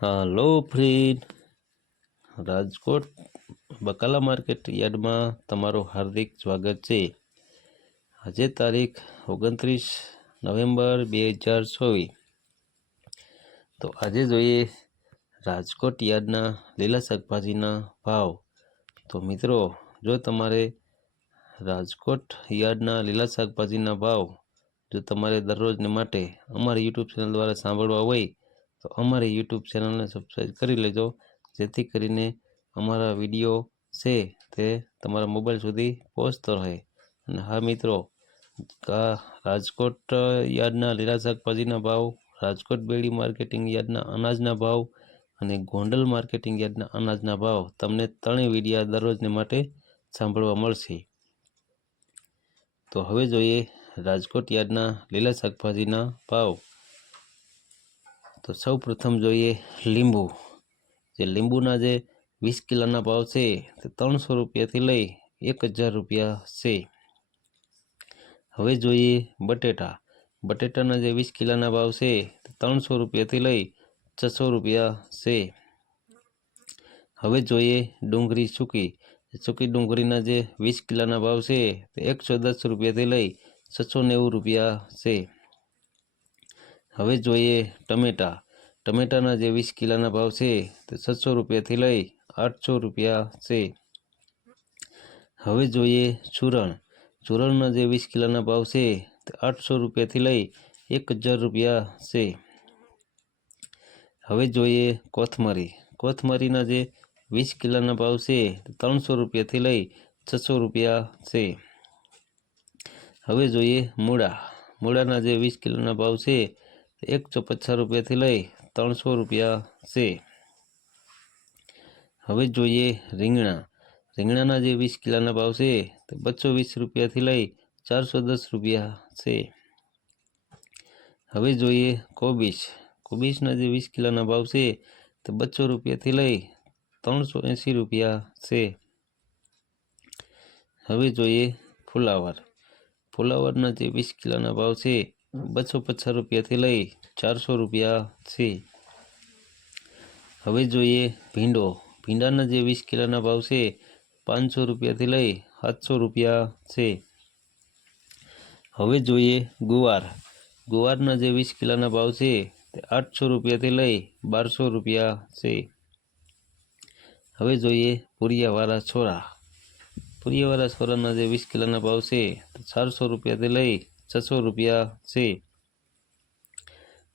હાલો friend, Rajkot બકાલા market યાર્ડમાં તમારું હાર્દિક સ્વાગત છે। આજે તારીખ 29 નવેમ્બર 2024। તો આજે જોઈએ રાજકોટ યાર્ડના લીલા શાકભાજીના ભાવ। તો મિત્રો, જો તમારે રાજકોટ યાર્ડના લીલા શાકભાજીના ભાવ જો તમારે દરરોજને માટે અમારી યુટ્યુબ ચેનલ દ્વારા સાંભળવા હોય તો અમારી યુટ્યુબ ચેનલને સબસ્ક્રાઈબ કરી લેજો, જેથી કરીને અમારા વિડીયો છે તે તમારા મોબાઈલ સુધી પહોંચતો રહે। અને હા મિત્રો, રાજકોટ યાર્ડના લીલા શાકભાજીના ભાવ, રાજકોટ બેડી માર્કેટિંગ યાર્ડના અનાજના ભાવ અને ગોંડલ માર્કેટિંગ યાર્ડના અનાજના ભાવ તમને ત્રણેય વિડીયા દરરોજને માટે સાંભળવા મળશે। તો હવે જોઈએ રાજકોટ યાર્ડના લીલા શાકભાજીના ભાવ। તો સૌ પ્રથમ જોઈએ લીંબુ। જે લીંબુના જે 20 કિલોના ભાવ છે તે 300 રૂપિયાથી લઈ 1000 રૂપિયા છે। હવે જોઈએ બટેટા। બટેટાના જે 20 કિલોના ભાવ છે તે 300 રૂપિયાથી લઈ 600 રૂપિયા છે। હવે જોઈએ ડુંગળી સૂકી। સૂકી ડુંગળીના જે 20 કિલોના ભાવ છે તે 110 રૂપિયાથી લઈ 690 રૂપિયા છે। હવે જોઈએ ટમેટા। ટમેટાના જે 20 કિલોના ભાવ છે તે 700 રૂપિયાથી લઈ 800 રૂપિયા છે। હવે જોઈએ ચૂરણ। ચૂરણના જે 20 કિલોના ભાવ છે તે 800 રૂપિયાથી લઈ 1000 રૂપિયા છે। હવે જોઈએ કોથમરી। કોથમરીના જે 20 કિલોના ભાવ છે તે 300 રૂપિયાથી લઈ 600 રૂપિયા છે। હવે જોઈએ મૂળા। મૂળાના જે 20 કિલોના ભાવ છે તે 150 રૂપિયાથી લઈ 300 રૂપિયા છે। હવે જોઈએ રીંગણા। રીંગણાના જે 20 કિલોના ભાવ છે તે 220 રૂપિયાથી લઈ 410 રૂપિયા છે। હવે જોઈએ કોબીજ। કોબીજના જે 20 કિલોના ભાવ છે તે 200 રૂપિયાથી લઈ 380 રૂપિયા છે। હવે જોઈએ ફુલાવર। ફુલાવરના જે 20 કિલોના ભાવ છે 250 રૂપિયાથી લઈ 400 રૂપિયા છે। હવે જોઈએ ભીંડો। ભીંડાના જે 20 કિલોના ભાવ છે 500 રૂપિયાથી લઈ 700 રૂપિયા છે। હવે જોઈએ ગુવાર। ગુવારના જે 20 કિલોના ભાવ છે તે 800 રૂપિયાથી લઈ 1200 રૂપિયા છે। હવે જોઈએ પૂરિયાવાળા છોરા। પૂરિયાવાળા છોરાના જે 20 કિલોના ભાવ છે તે 400 રૂપિયાથી લઈ 600 રૂપિયા છે।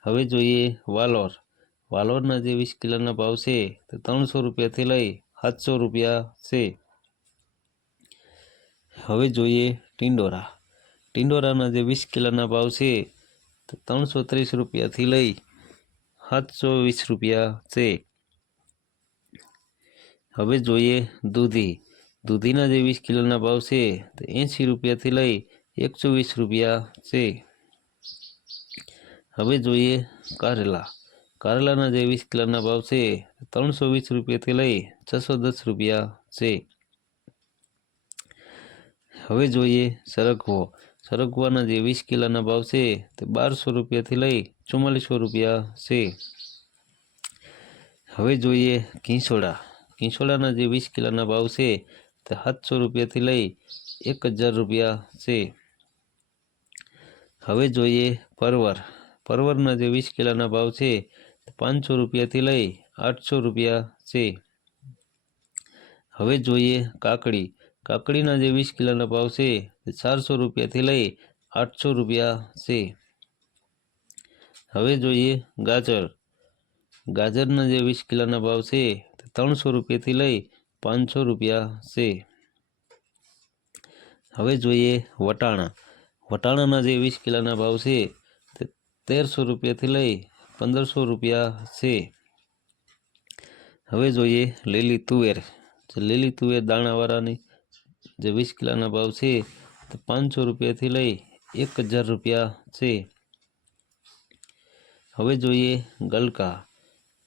હવે જોઈએ વાલોર। વાલોરના જે 20 કિલોના ભાવ છે તે 300 રૂપિયાથી લઈ 700 રૂપિયા છે। હવે જોઈએ ટિંડોરા। ટિંડોરાના જે 20 કિલોના ભાવ છે તે 330 રૂપિયાથી લઈ 720 રૂપિયા છે। હવે જોઈએ દૂધી। દૂધીના જે 20 કિલોના ભાવ છે તે 80 રૂપિયાથી લઈ 120 રૂપિયા છે। હવે જોઈએ કારેલા। કારેલાના જે 20 કિલોના ભાવ છે તે 320 રૂપિયાથી લઈ 610 રૂપિયા છે। હવે જોઈએ સરગવો। સરગવાના જે 20 કિલોના ભાવ છે તે 1200 રૂપિયાથી લઈ 4400 રૂપિયા છે। હવે જોઈએ ઘીંસોડા। ઘીંસોડાના જે 20 કિલોના ભાવ છે તે 700 રૂપિયાથી લઈ 1000 રૂપિયા છે। હવે જોઈએ પરવર। પરવરના જે 20 કિલોના ભાવ છે તે 500 રૂપિયાથી લઈ 800 રૂપિયા છે। હવે જોઈએ કાકડી। કાકડીના જે 20 કિલોના ભાવ છે તે 400 રૂપિયાથી લઈ 800 રૂપિયા છે। હવે જોઈએ ગાજર। ગાજરના જે 20 કિલોના ભાવ છે તે 300 રૂપિયાથી લઈ 500 રૂપિયા છે। હવે જોઈએ વટાણા। વટાણાના જે 20 કિલોના ભાવ છે તે 1300 રૂપિયાથી લઈ 1500 રૂપિયા છે। હવે જોઈએ લીલી તુવેર। લીલી તુવેર દાણાવાળાની જે 20 કિલોના ભાવ છે તે 500 રૂપિયાથી લઈ 1000 રૂપિયા છે। હવે જોઈએ ગલકા।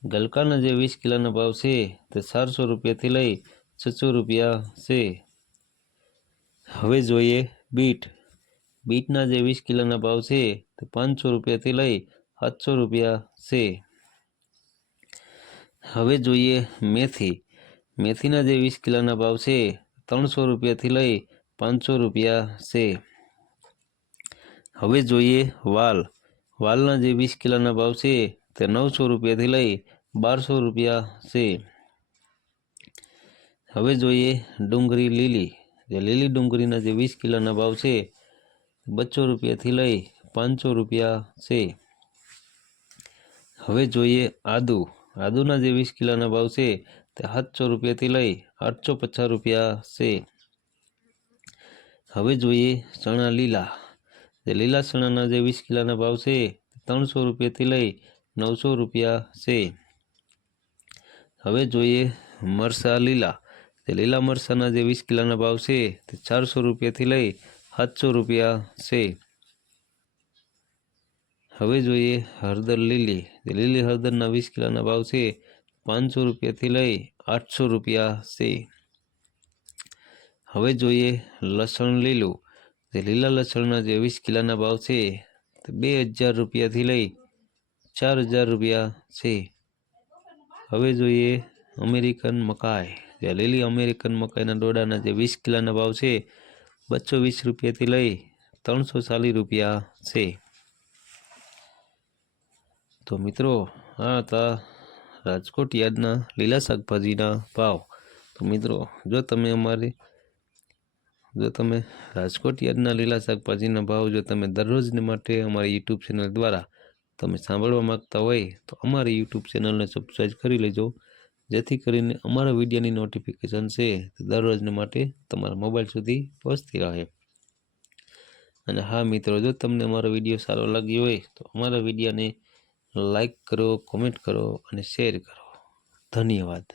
ગલકાના જે 20 કિલોના ભાવ છે તે 400 રૂપિયાથી લઈ 600 રૂપિયા છે। હવે જોઈએ બીટ। બીટના જે 20 કિલોના ભાવ છે તે 500 રૂપિયાથી લઈ 700 રૂપિયા છે। હવે જોઈએ મેથી. મેથીના જે 20 કિલોના ભાવ છે 300 રૂપિયાથી લઈ 500 રૂપિયા છે. હવે જોઈએ વાલ. વાલના જે 20 કિલોના ભાવ છે તે 900 રૂપિયાથી લઈ 1200 રૂપિયા છે. હવે જોઈએ ડુંગળી લીલી. જે લીલી ડુંગળીના જે 20 કિલોના ભાવ છે 200 રૂપિયાથી લઈ 500 રૂપિયા છે. હવે જોઈએ આદુ. આદુના જે 20 કિલોના ભાવ છે તે 700 રૂપિયાથી લઈ 850 રૂપિયા છે. હવે જોઈએ ચણા લીલા. જે લીલા ચણાના જે 20 કિલોના ભાવ છે 300 રૂપિયાથી લઈ 900 રૂપિયા છે. હવે જોઈએ મરચાં લીલા. જે લીલા મરચાંના જે 20 કિલોના ભાવ છે તે 400 રૂપિયાથી લઈ 700 રૂપિયા છે. હવે જોઈએ હળદર લીલી. જે લીલી હળદરના 20 કિલોના ભાવ છે 500 રૂપિયાથી લઈ 800 રૂપિયા છે. હવે જોઈએ લસણ લીલું. જે લીલા લસણના જે 20 કિલોના ભાવ છે તે 2000 રૂપિયાથી લઈ 4000 રૂપિયા છે. હવે જોઈએ અમેરિકન મકાઈ. જે લીલી અમેરિકન મકાઈના ડોડાના જે 20 કિલોના ભાવ છે 220 રૂપિયાથી લઈ 340 રૂપિયા છે. તો મિત્રો આ હતા રાજકોટ યાર્ડના લીલા શાકભાજીના ભાવ. તો મિત્રો જો તમે રાજકોટ યાર્ડના લીલા શાકભાજીના ભાવ જો તમે દરરોજને માટે અમારી યુટ્યુબ ચેનલ દ્વારા તમે સાંભળવા માંગતા હોય તો અમારી યુટ્યુબ ચેનલને સબસ્ક્રાઈબ કરી લેજો, જેથી કરીને અમારા વિડીયોની નોટિફિકેશન છે તે દરરોજને માટે તમારા મોબાઈલ સુધી પહોંચતી રહે. અને હા મિત્રો, જો તમને અમારો વિડીયો સારો લાગ્યો હોય તો અમારા વિડીયોને લાઈક કરો, કોમેન્ટ કરો અને શેર કરો. ધન્યવાદ.